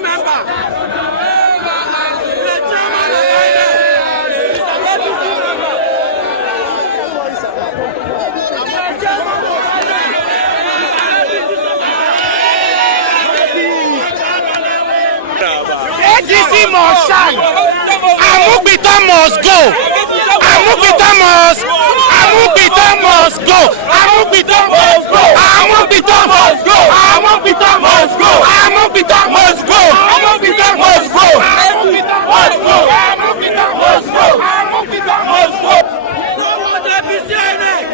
member. The chairman of INEC is an APC member. ADC must shine. Amubita must go. Amubita must go. Amubita must go. Amubita must go. Amubita must go. Amubita must go. Amubita must go. Amubita must go. Amubita must go. Amubita must go. Amubita must go. APC INEC.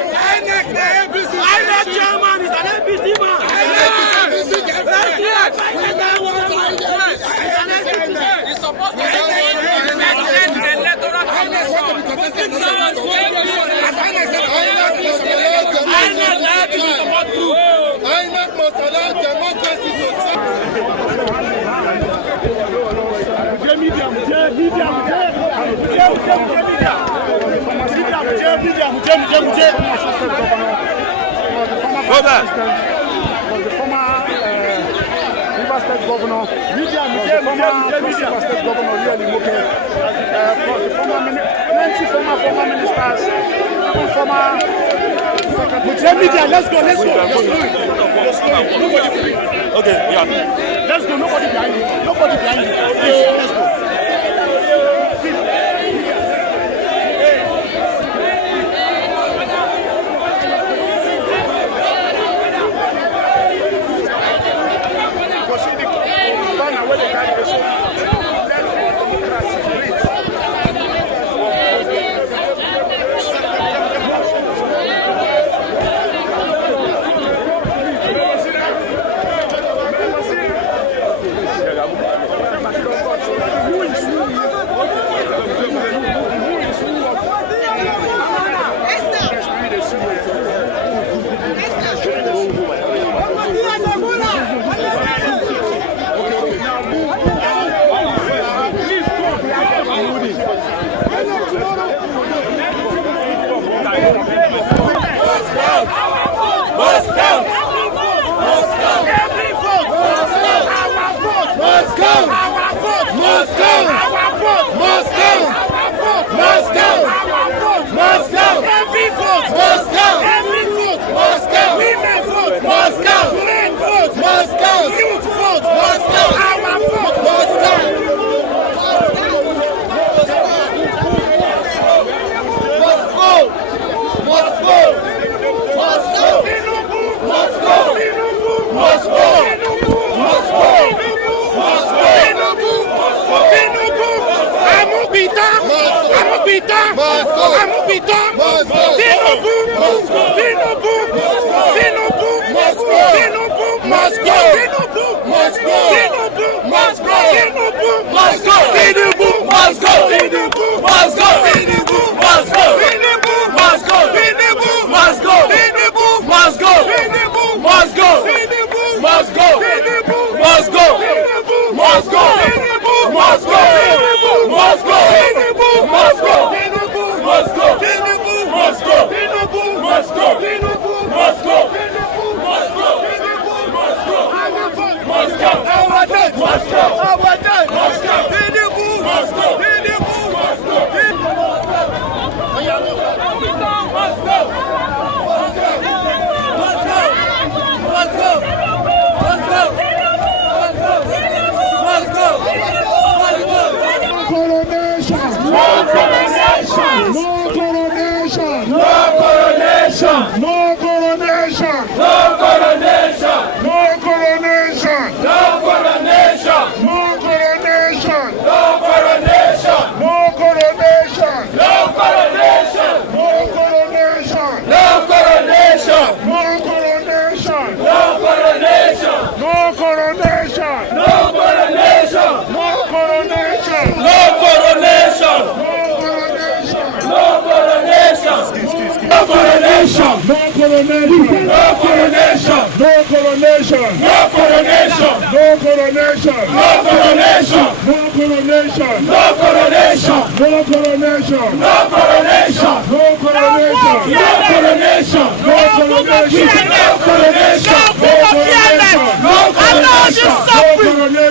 INEC chairman is an APC man. He's supposed to State Governor, State Governor, former ministers, former media. Let's go. Okay, yeah. Let's go. Nobody behind you. Let's go.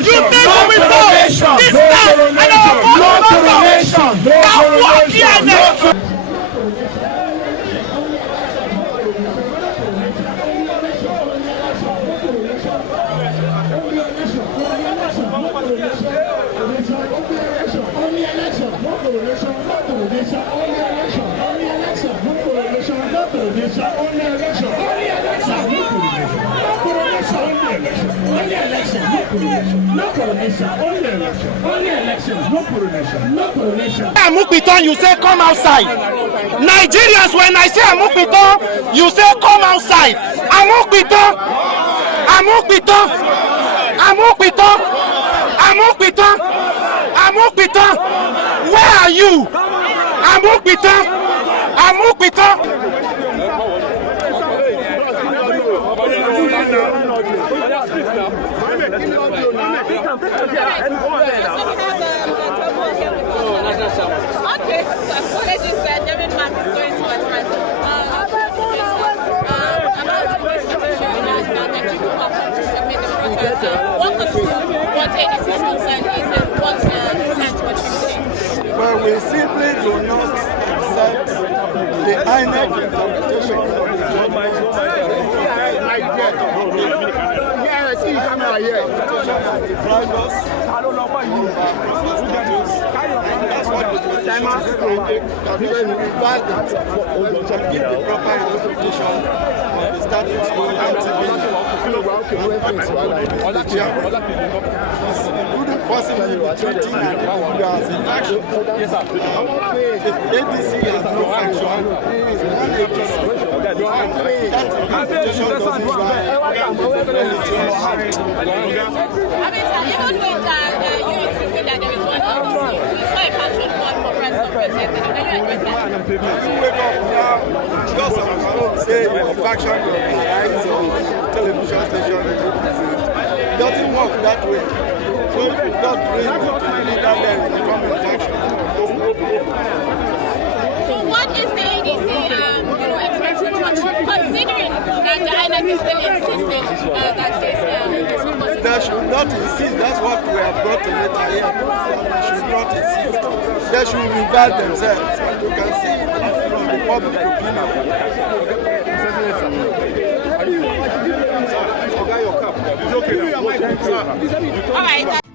You election, no coronation. No coronation, only election. Only election, no coronation. No coronation. Amukbiton, you say come outside. Nigerians, when I say Amukbiton, you say come outside. Amukbiton, Amukbiton, Amukbiton, Amukbiton, Amukbiton. Where are you? Amukbiton, Amukbiton. Okay, so apologies, German man is going to advance. What ADC is concerned is that what stands for the Well, we simply do not accept the INEC interpretation. Yeah, I see you camera here. Deprive us. That's what the politicians that we should revise it and give the proper interpretation of the status quo possibly be treating and as a faction. The ADC has no faction. It's one agency. That interpretation doesn't even with unity say that there is one ADC, we saw a faction called for president protesting. Can you address that? you wake up now, just on your own, say your faction will rise or television station. It doesn't work that way. So if you just bring it to the leader, then it becomes a faction. So what is the ADC expecting to achieve, considering that the INEC is still insisting that this They should not insist. That's what we have brought to later here. They should not insist. They should revert themselves. And you can see it from the public opinion. All right.